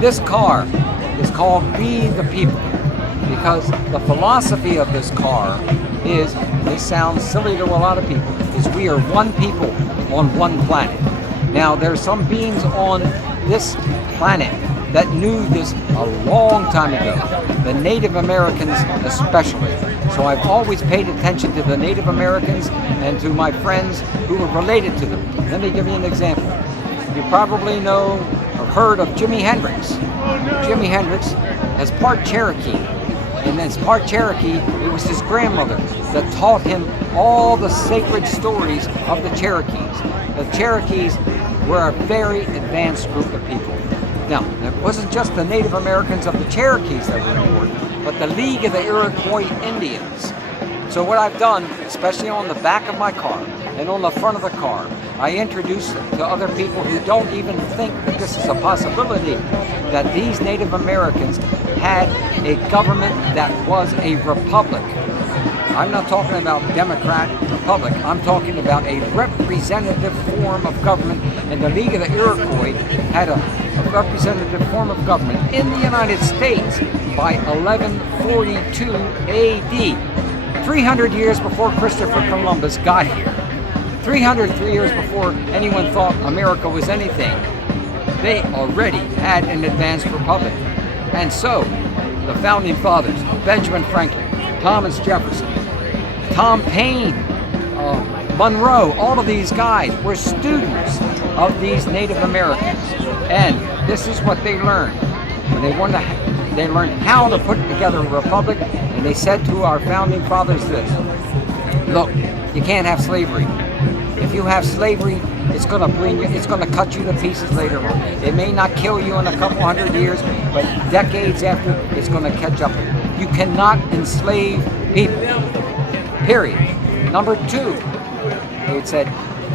This car is called We the People because the philosophy of this car is, this sounds silly to a lot of people, is we are one people on one planet. Now there's some beings on this planet that knew this a long time ago, the Native Americans especially. So I've always paid attention to the Native Americans and to my friends who were related to them. Let me give you an example. You probably know or heard of Jimi Hendrix. Jimi Hendrix has part Cherokee, and as part Cherokee, it was his grandmother that taught him all the sacred stories of the Cherokees. The Cherokees were a very advanced group of people. Now, it wasn't just the Native Americans of the Cherokees that were important, but the League of the Iroquois Indians. So what I've done, especially on the back of my car and on the front of the car, I introduce to other people who don't even think that this is a possibility, that these Native Americans had a government that was a republic. I'm not talking about Democrat, Republic. I'm talking about a representative form of government, and the League of the Iroquois had a representative form of government in the United States by 1142 AD, 300 years before Christopher Columbus got here. 303 years before anyone thought America was anything. They already had an advanced republic. And so, the founding fathers, Benjamin Franklin, Thomas Jefferson, Tom Paine, Monroe, all of these guys were students of these Native Americans. And this is what they learned. When they learned how to put together a republic, and they said to our founding fathers this: look, you can't have slavery. If you have slavery, it's going to cut you to pieces later on. It may not kill you in a couple hundred years, but decades after, it's going to catch up. You cannot enslave people. Period. Number two, they said,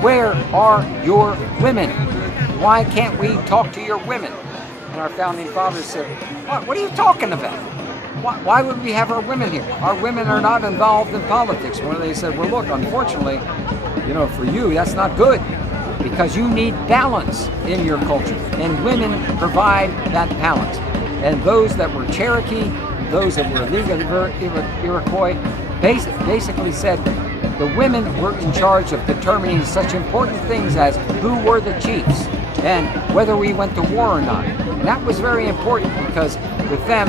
where are your women? Why can't we talk to your women? And our founding fathers said, what are you talking about? Why would we have our women here? Our women are not involved in politics. Well, they said, well, look, unfortunately, for you, that's not good, because you need balance in your culture, and women provide that balance. And those that were Cherokee, those that were League of the Iroquois, basically said the women were in charge of determining such important things as who were the chiefs and whether we went to war or not. And that was very important, because with them,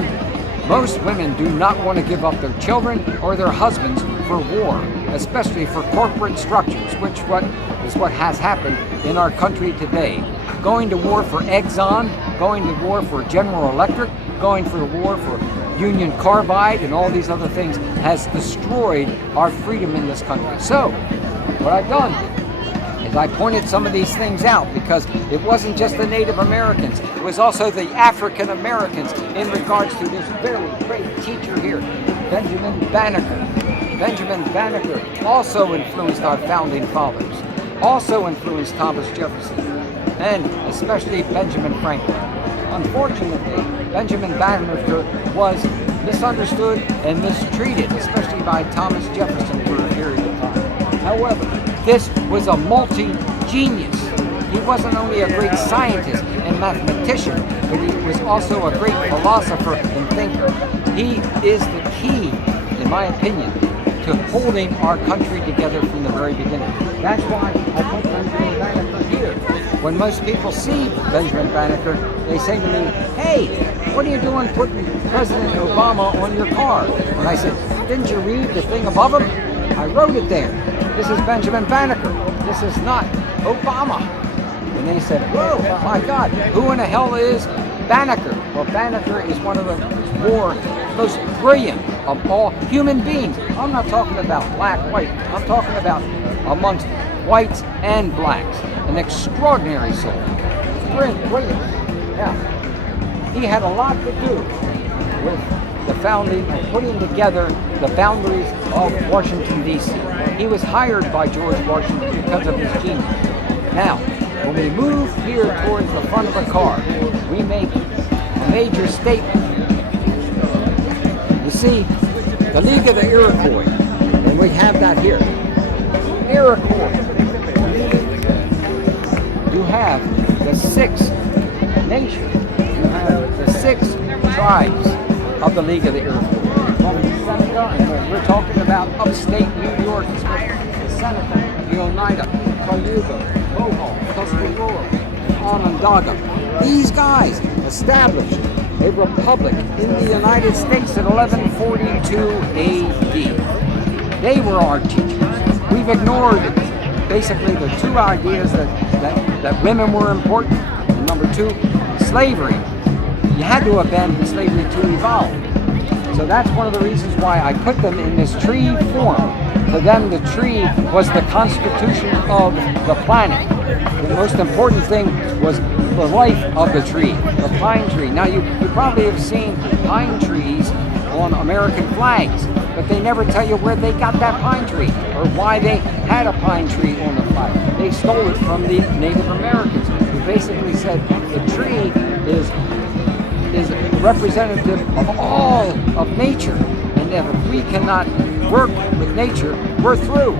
most women do not want to give up their children or their husbands for war, especially for corporate structures, which is what has happened in our country today. Going to war for Exxon, going to war for General Electric, going for war for Union Carbide, and all these other things has destroyed our freedom in this country. So, what I've done is I pointed some of these things out, because it wasn't just the Native Americans, it was also the African Americans, in regards to this very great teacher here, Benjamin Banneker. Benjamin Banneker also influenced our founding fathers, also influenced Thomas Jefferson, and especially Benjamin Franklin. Unfortunately, Benjamin Banneker was misunderstood and mistreated, especially by Thomas Jefferson for a period of time. However, this was a multi-genius. He wasn't only a great scientist and mathematician, but he was also a great philosopher and thinker. He is the key, in my opinion, to holding our country together from the very beginning. That's why I put Benjamin Banneker here. When most people see Benjamin Banneker, they say to me, hey, what are you doing putting President Obama on your car? And I said, didn't you read the thing above him? I wrote it there. This is Benjamin Banneker. This is not Obama. And they said, whoa, my God, who in the hell is Banneker? Well, Banneker is one of the most brilliant of all human beings. I'm not talking about black, white. I'm talking about amongst whites and blacks. An extraordinary soul. Brilliant. Now, he had a lot to do with the founding and putting together the boundaries of Washington, D.C. He was hired by George Washington because of his genius. Now, when we move here towards the front of the car, we make a major statement. You see, the League of the Iroquois, and we have that here. Iroquois. You have the 6 nations. You have the 6 tribes of the League of the Iroquois. From the Seneca, and we're talking about upstate New York, especially the Seneca, the Oneida, Cayuga, Mohawk, Tuscarora, Onondaga. These guys established a republic in the United States in 1142 AD. They were our teachers. We've ignored basically the 2 ideas that women were important, and number 2, slavery. You had to abandon slavery to evolve. So that's one of the reasons why I put them in this tree form. To them, the tree was the constitution of the planet. The most important thing was the life of the tree, the pine tree. Now, you probably have seen pine trees on American flags, but they never tell you where they got that pine tree or why they had a pine tree on the flag. They stole it from the Native Americans, who basically said the tree is representative of all of nature, and if we cannot work with nature, we're through.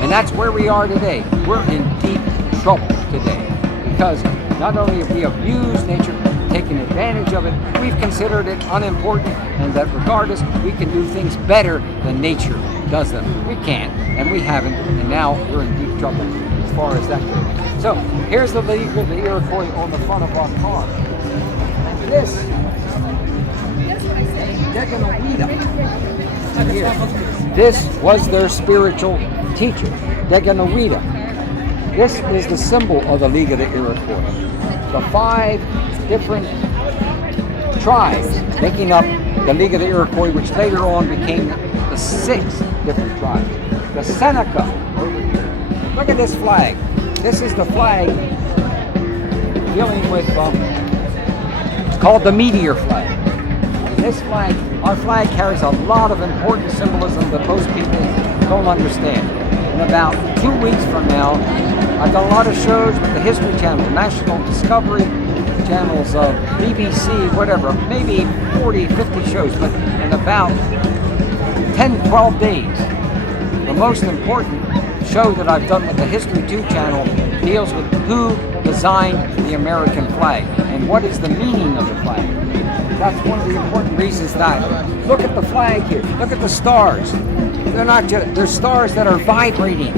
And that's where we are today. We're in deep trouble today because not only have we abused nature, taken advantage of it, we've considered it unimportant, and that regardless, we can do things better than nature does them. We can't, and we haven't, and now we're in deep trouble as far as that goes. So here's the League of the Iroquois on the front of our car. This This was their spiritual teacher, Deganawida. This is the symbol of the League of the Iroquois. The 5 different tribes making up the League of the Iroquois, which later on became the 6 different tribes. The Seneca over here. Look at this flag. This is the flag dealing with it's called the meteor flag. This flag, our flag carries a lot of important symbolism that most people don't understand. In about 2 weeks from now, I've done a lot of shows with the History Channel, National Discovery channels, BBC, whatever, maybe 40, 50 shows, but in about 10, 12 days, the most important show that I've done with the History 2 channel deals with who designed the American flag and what is the meaning of the flag. That's one of the important reasons that look at the flag here. Look at the stars. They're not just, they're stars that are vibrating.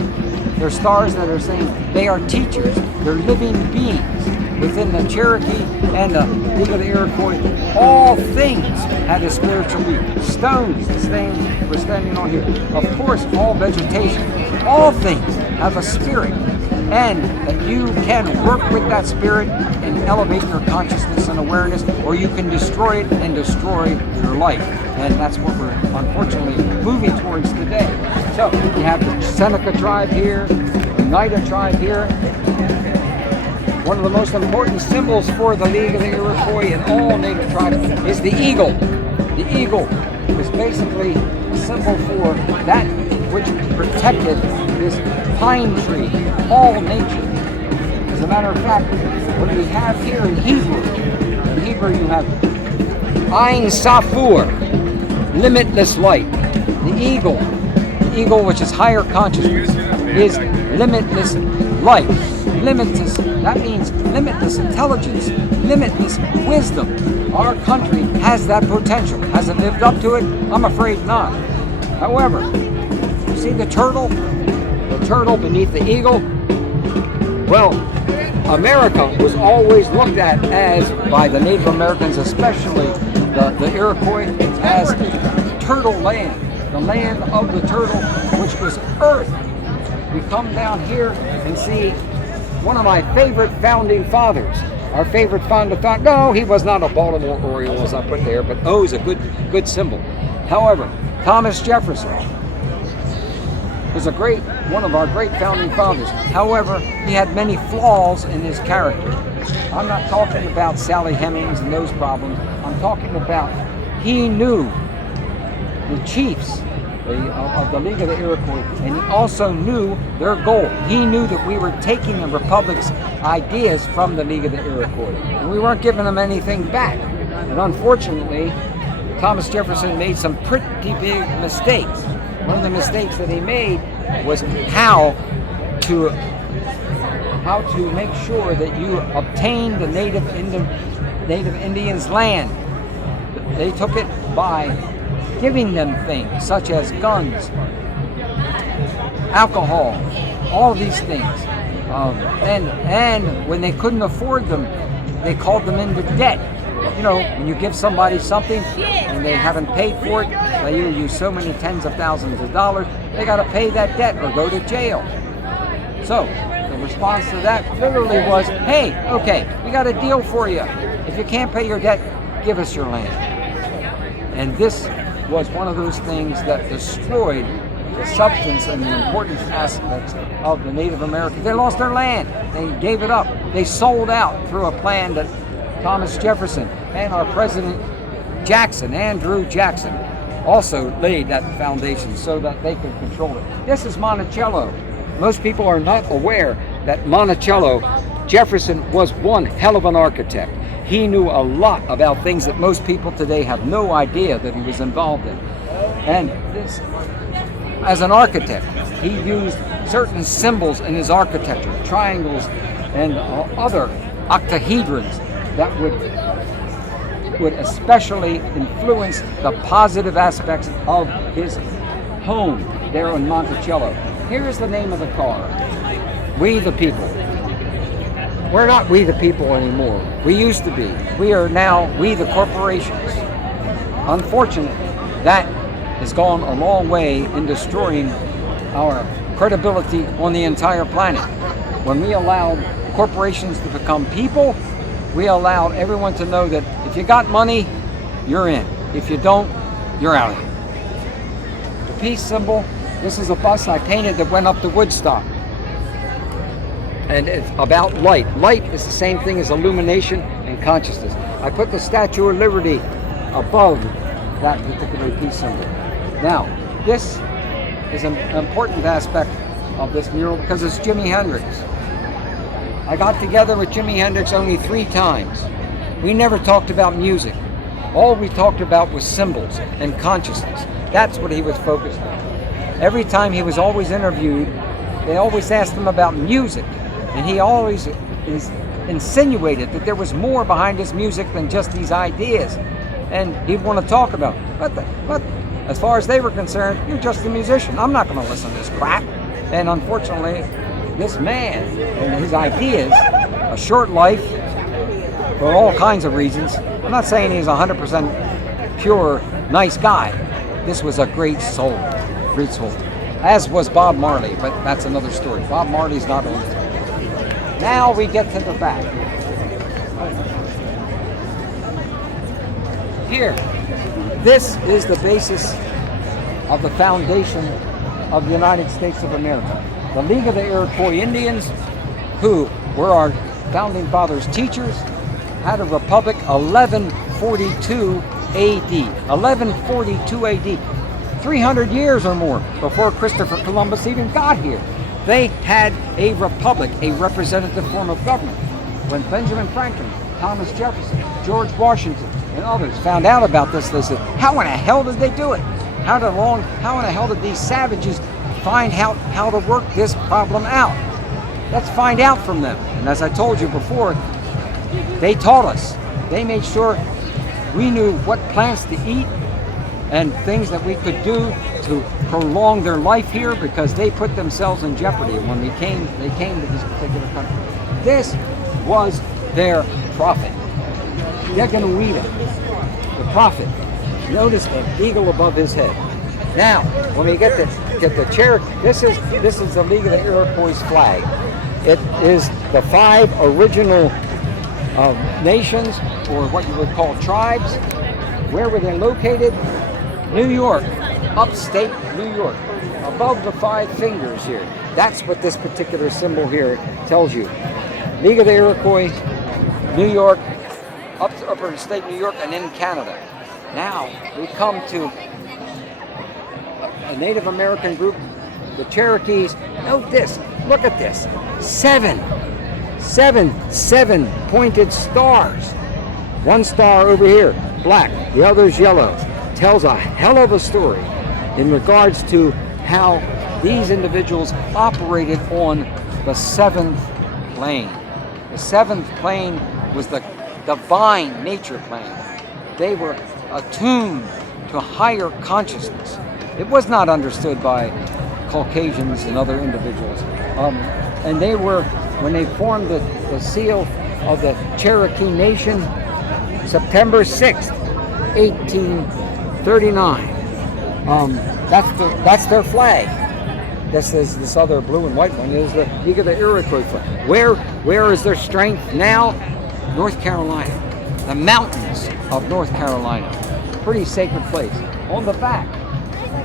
They're stars that are saying they are teachers. They're living beings within the Cherokee and the League of the Iroquois. All things have a spiritual being. Stones, we're standing on here. Of course, all vegetation. All things have a spirit. And that you can work with that spirit and elevate your consciousness and awareness, or you can destroy it and destroy your life. And that's what we're unfortunately moving towards today. So you have the Seneca tribe here, the Oneida tribe here. One of the most important symbols for the League of the Iroquois and all native tribes is the eagle. The eagle is basically a symbol for that which protected this pine tree, all nature. As a matter of fact, what we have here in Hebrew you have Ein Safur, limitless light. The eagle which is higher consciousness, is limitless light. Limitless, that means limitless intelligence, limitless wisdom. Our country has that potential. Has it lived up to it? I'm afraid not. However, you see the turtle? The turtle beneath the eagle? Well, America was always looked at as, by the Native Americans, especially the Iroquois, as turtle land. The land of the turtle, which was Earth. We come down here and see one of my favorite founding fathers. Our favorite founding father. No, he was not a Baltimore Oriole as I put there, but O is a good symbol. However, Thomas Jefferson was one of our great founding fathers. However, he had many flaws in his character. I'm not talking about Sally Hemings and those problems. I'm talking about he knew the chiefs of the League of the Iroquois, and he also knew their goal. He knew that we were taking the Republic's ideas from the League of the Iroquois, and we weren't giving them anything back. And unfortunately, Thomas Jefferson made some pretty big mistakes. One of the mistakes that he made was how to make sure that you obtain the native Native Indians' land. They took it by giving them things such as guns, alcohol, all of these things. And when they couldn't afford them, they called them into debt. You know, when you give somebody something and they haven't paid for it, they owe you so many tens of thousands of dollars, they got to pay that debt or go to jail. So the response to that literally was, hey, okay, we got a deal for you. If you can't pay your debt, give us your land. And this was one of those things that destroyed the substance and the important aspects of the Native Americans. They lost their land. They gave it up. They sold out through a plan that Thomas Jefferson and our President Jackson, Andrew Jackson, also laid that foundation so that they could control it. This is Monticello. Most people are not aware that Monticello, Jefferson was one hell of an architect. He knew a lot about things that most people today have no idea that he was involved in. And this, as an architect, he used certain symbols in his architecture, triangles and other octahedrons that would especially influence the positive aspects of his home there in Monticello. Here is the name of the car, We the People. We're not we the people anymore. We used to be. We are now we the corporations. Unfortunately, that has gone a long way in destroying our credibility on the entire planet. When we allowed corporations to become people, we allowed everyone to know that if you got money, you're in. If you don't, you're out of here. The peace symbol, this is a bus I painted that went up to Woodstock. And it's about light. Light is the same thing as illumination and consciousness. I put the Statue of Liberty above that particular peace symbol. Now, this is an important aspect of this mural because it's Jimi Hendrix. I got together with Jimi Hendrix only 3 times. We never talked about music. All we talked about was symbols and consciousness. That's what he was focused on. Every time he was always interviewed, they always asked him about music. And he always insinuated that there was more behind his music than just these ideas. And he'd want to talk about it. But as far as they were concerned, you're just a musician. I'm not going to listen to this crap. And unfortunately, this man and his ideas, a short life for all kinds of reasons. I'm not saying he's 100% pure, nice guy. This was a great soul, as was Bob Marley, but that's another story. Bob Marley's not on it. Now we get to the back. Here, this is the basis of the foundation of the United States of America. The League of the Iroquois Indians, who were our founding fathers' teachers, had a republic 1142 AD. 1142 AD. 300 years or more before Christopher Columbus even got here. They had a republic, a representative form of government. When Benjamin Franklin, Thomas Jefferson, George Washington, and others found out about this, they said, how in the hell did they do it? How in the hell did these savages find out how to work this problem out? Let's find out from them. And as I told you before, they taught us. They made sure we knew what plants to eat and things that we could do to prolong their life here, because they put themselves in jeopardy when they came to this particular country. This was their prophet, Deganuida, the prophet. Notice the eagle above his head. Now, when we get the chair, this is the League of the Iroquois flag. It is the 5 original nations, or what you would call tribes. Where were they located? New York, upstate New York, above the 5 fingers here. That's what this particular symbol here tells you. League of the Iroquois, New York, upper state New York, and in Canada. Now we come to a Native American group, the Cherokees. Note this, look at this, 7 pointed stars. One star over here, black, the other's yellow. Tells a hell of a story in regards to how these individuals operated on the 7th plane. The 7th plane was the divine nature plane. They were attuned to a higher consciousness. It was not understood by Caucasians and other individuals. And they were, when they formed the seal of the Cherokee Nation, September 6th, 1839. That's their flag. This other blue and white one is the Iroquois flag. Where is their strength now? North Carolina, the mountains of North Carolina. Pretty sacred place. On the back,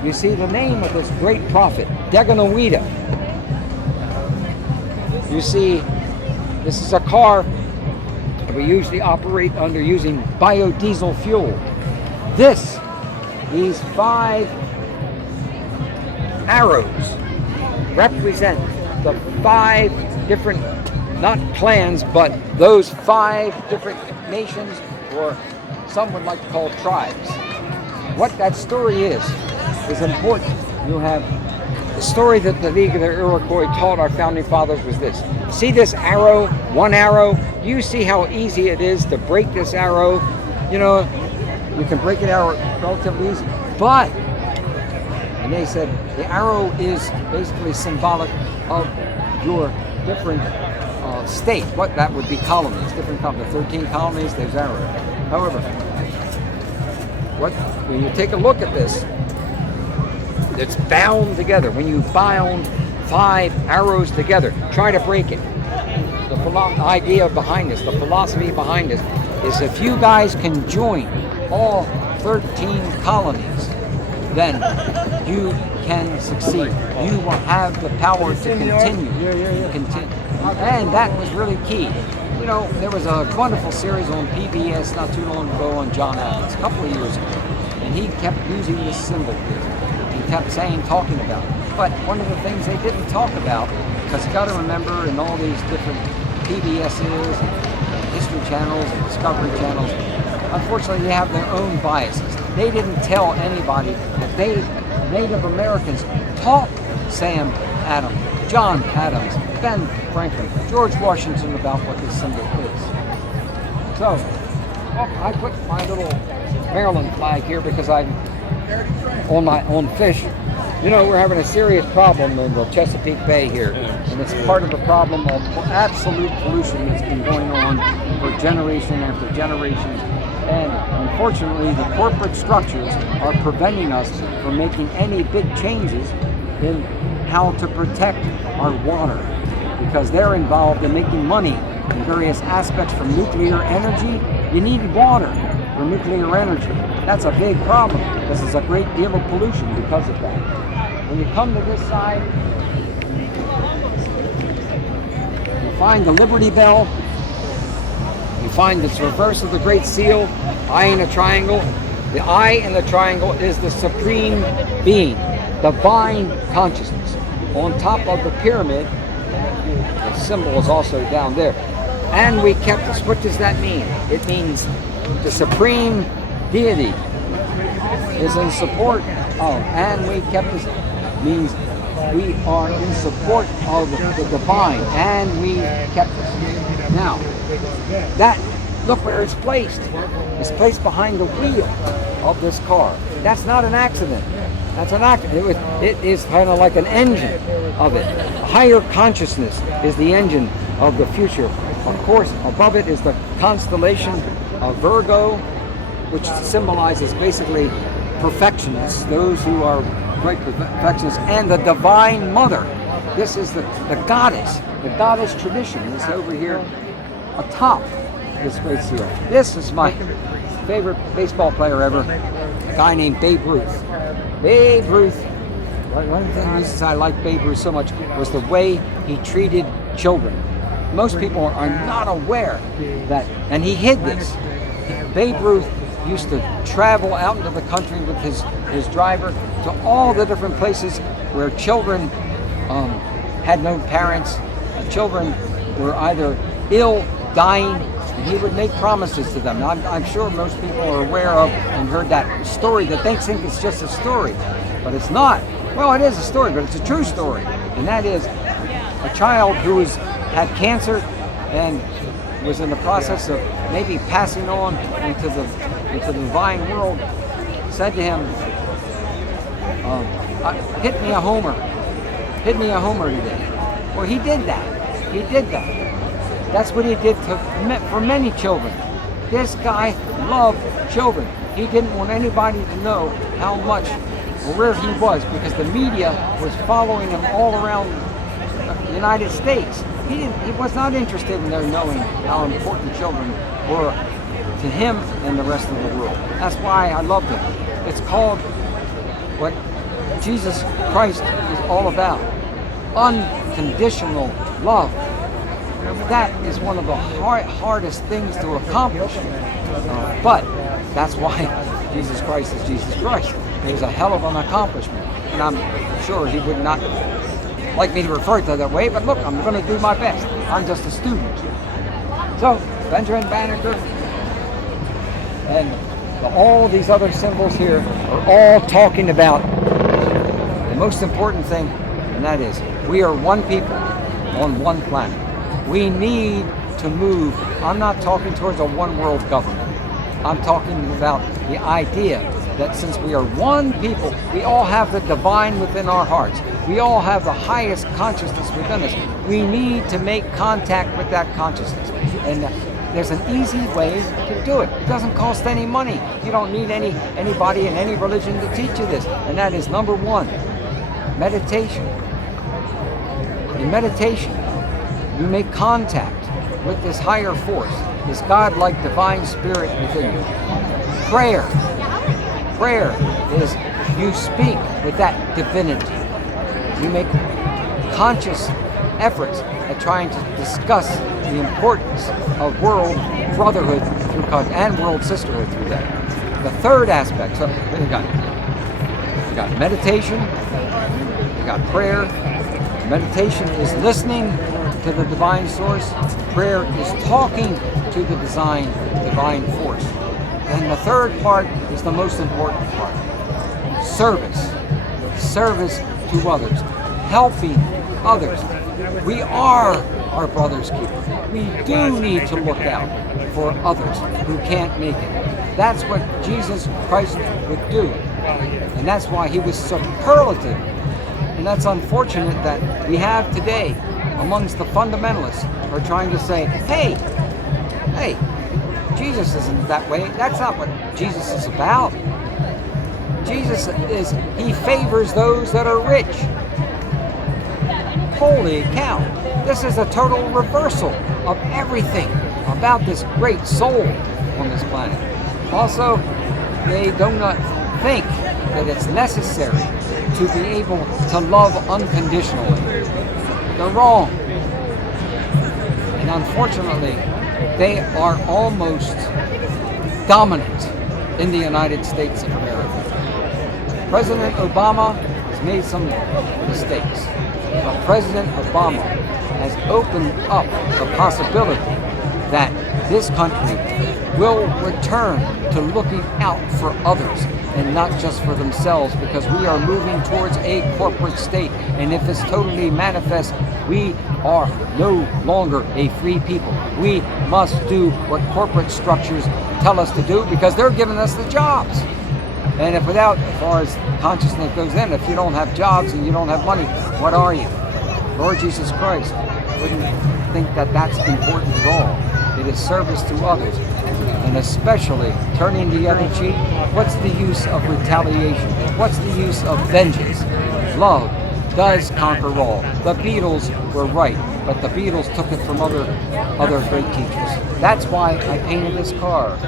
you see the name of this great prophet, Daganoweda. You see, this is a car we usually operate under using biodiesel fuel. These 5 arrows represent the 5 different, not clans, but those 5 different nations, or some would like to call tribes. What that story is important. You have the story that the League of the Iroquois taught our founding fathers was this. See this arrow, one arrow? You see how easy it is to break this arrow? You know, you can break it out relatively easy. But, and they said, the arrow is basically symbolic of your different states. What that would be colonies, different colonies. 13 colonies, there's arrows. However, when you take a look at this, it's bound together. When you bound 5 arrows together, try to break it. The idea behind this, the philosophy behind this, is if you guys can join all 13 colonies, then you can succeed. You will have the power to continue. And that was really key. You know, there was a wonderful series on PBS not too long ago on John Hopkins, a couple of years ago, and he kept using this symbol here. He kept talking about it. But one of the things they didn't talk about, because you got to remember in all these different PBSs and history channels and discovery channels, unfortunately they have their own biases. They didn't tell anybody that Native Americans taught Sam Adams, John Adams, Ben Franklin, George Washington about what this symbol is. So, I put my little Maryland flag here because I'm on fish. You know, we're having a serious problem in the Chesapeake Bay here, and it's part of the problem of absolute pollution that's been going on for generation after generation. And unfortunately, the corporate structures are preventing us from making any big changes in how to protect our water, because they're involved in making money in various aspects. From nuclear energy, you need water for nuclear energy. That's a big problem. This is a great deal of pollution because of that. When you come to this side, you find the Liberty Bell. You find this reverse of the Great Seal, eye in a triangle. The eye in the triangle is the supreme being, divine consciousness. On top of the pyramid, the symbol is also down there. And we kept this. What does that mean? It means the supreme deity is in support of, and we kept this, means we are in support of the divine, and we kept this. Now, that, look where it's placed. It's placed behind the wheel of this car. That's not an accident. That's an accident. It is kind of like an engine of it. Higher consciousness is the engine of the future. Of course, above it is the constellation of Virgo, which symbolizes basically perfectionists, those who are great perfectionists, and the Divine Mother. This is the goddess tradition is over here atop this great seal. This is my favorite baseball player ever, a guy named Babe Ruth. Babe Ruth, one of the reasons I like Babe Ruth so much was the way he treated children. Most people are not aware that, and he hid this. Babe Ruth used to travel out into the country with his driver to all the different places where children had no parents. Children were either ill, dying, and he would make promises to them. Now, I'm sure most people are aware of and heard that story that they think it's just a story, but it's not. Well, it is a story, but it's a true story, and that is a child who had cancer and was in the process of maybe passing on into the divine world, said to him, hit me a homer today. Well, he did that. That's what he did for many children. This guy loved children. He didn't want anybody to know how much or where he was, because the media was following him all around the United States. He was not interested in their knowing how important children were to him and the rest of the world. That's why I loved him. It's called what Jesus Christ is all about: unconditional love. That is one of the hardest things to accomplish, but that's why Jesus Christ is Jesus Christ. It was a hell of an accomplishment, and I'm sure he would not like me to refer to it that way, but look, I'm going to do my best. I'm just a student. So, Benjamin Banneker and all these other symbols here are all talking about the most important thing, and that is we are one people on one planet. We need to move. I'm not talking towards a one world government. I'm talking about the idea that since we are one people, we all have the divine within our hearts. We all have the highest consciousness within us. We need to make contact with that consciousness. And there's an easy way to do it. It doesn't cost any money. You don't need anybody in any religion to teach you this. And that is number one, meditation. In meditation, you make contact with this higher force, this God-like divine spirit within you. Prayer is you speak with that divinity. You make conscious efforts at trying to discuss the importance of world brotherhood through and world sisterhood through that. The third aspect, so you got meditation, you got prayer. Meditation is listening to the divine source. Prayer is talking to the divine force. And the third part is the most important part. Service to others, helping others. We are our brother's keeper. We do need to look out for others who can't make it. That's what Jesus Christ would do. And that's why he was superlative. And that's unfortunate that we have today amongst the fundamentalists are trying to say, hey, Jesus isn't that way. That's not what Jesus is about. Jesus he favors those that are rich. Holy cow. This is a total reversal of everything about this great soul on this planet. Also, they do not think that it's necessary to be able to love unconditionally. They're wrong. And unfortunately, they are almost dominant in the United States of America. President Obama has made some mistakes, but President Obama has opened up the possibility that this country will return to looking out for others and not just for themselves, because we are moving towards a corporate state, and if it's totally manifest, we are no longer a free people. We must do what corporate structures tell us to do because they're giving us the jobs. And if as far as consciousness goes in, if you don't have jobs and you don't have money, what are you? Lord Jesus Christ wouldn't think that that's important at all. It is service to others, and especially turning the other cheek. What's the use of retaliation? What's the use of vengeance? Love does conquer all. The Beatles were right, but the Beatles took it from other great teachers. That's why I painted this car.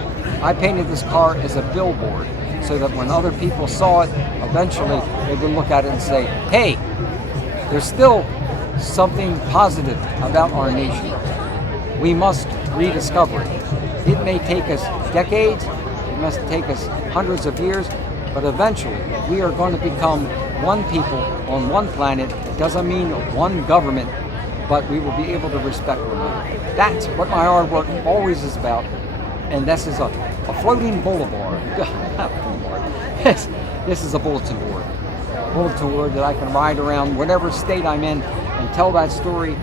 I painted this car as a billboard, so that when other people saw it, eventually they would look at it and say, hey, there's still something positive about our nation. We must rediscover it. It may take us decades, it must take us hundreds of years, but eventually we are going to become one people on one planet. It doesn't mean one government, but we will be able to respect one another. That's what my artwork always is about, and this is a floating boulevard. Not boulevard. This is a bulletin board. Bulletin board that I can ride around whatever state I'm in and tell that story.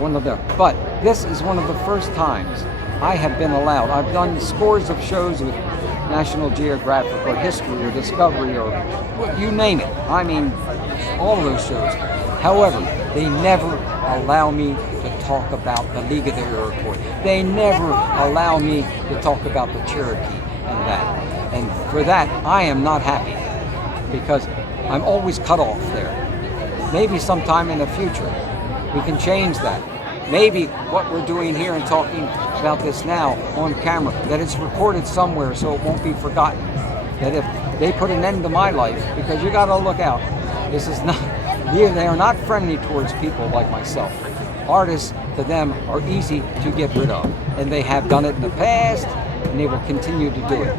One of them. But this is one of the first times I have been allowed. I've done scores of shows with National Geographic or History or Discovery or you name it. I mean, all of those shows. However, they never allow me to talk about the League of the Iroquois. They never allow me to talk about the Cherokee and that. And for that, I am not happy because I'm always cut off there. Maybe sometime in the future, we can change that. Maybe what we're doing here and talking about this now on camera, that it's recorded somewhere so it won't be forgotten. That if they put an end to my life, because you got to look out, this is not, they are not friendly towards people like myself. Artists, to them, are easy to get rid of, and they have done it in the past, and they will continue to do it.